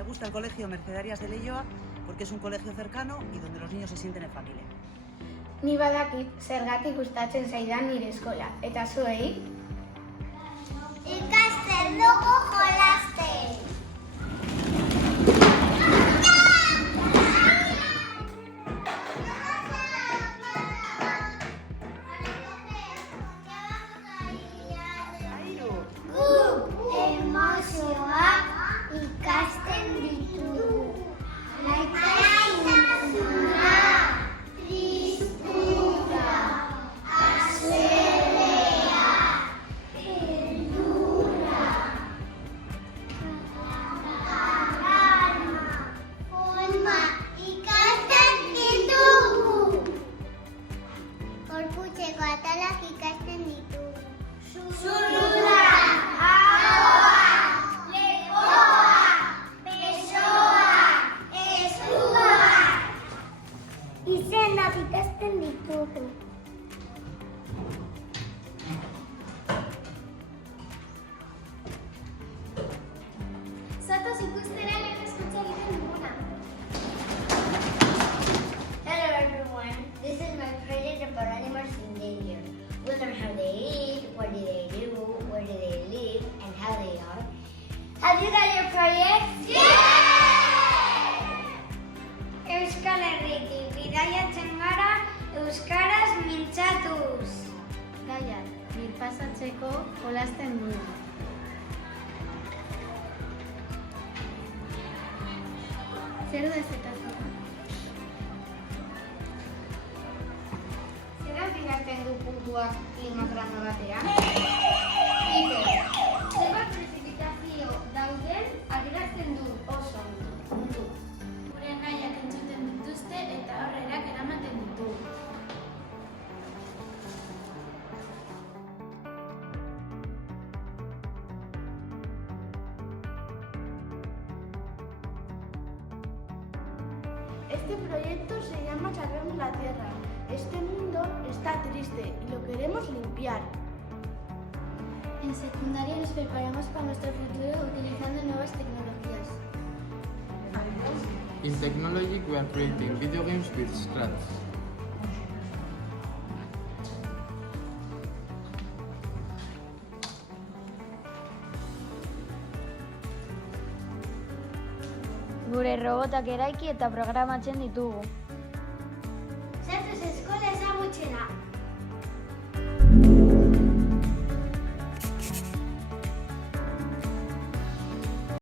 me gusta el colegio Mercedarias de Leioa porque es un colegio cercano y donde los niños se sienten en familia. Ni badakit zergatik gustatzen zaidan nire eskola, eta zuei? Ikasten dugu jolasten. Guk emozioak ikasten ditugu. Lasaitasuna, tristura, haserrea, beldurra, alarma, forma ikasten ditugu. Gorputzeko atalak ikasten ditugu. Zurruna, ahoa, lepoa, besoa, eskua. Izenak ikasten ditugu. Zatoz ikustera lehen hezkuntza egiten duguna. Hello everyone, this is my project about animals in danger. We learn how they eat, what do they do, where do they live, and how they are. Have you got your project? Yeah! Euskal Herritik bidaiatzen gara euskaraz mintzatuz. Gaiak, birpasatzeko jolasten dugu. Zer da zetako? Zer adierazten du puntuak klimograma batean? Iker, zenbat prezipitazio dauden adierazten du oso puntu. Gure gaiak entzuten dituzte eta horrerak eramaten ditugu. Este proyecto se llama Salvemos la Tierra. Este mundo está triste y lo queremos limpiar. En secundaria nos preparamos para nuestro futuro utilizando nuevas tecnologías. In technology, we are creating video games with Scratch. Gure robotak eraiki eta programatzen ditugu.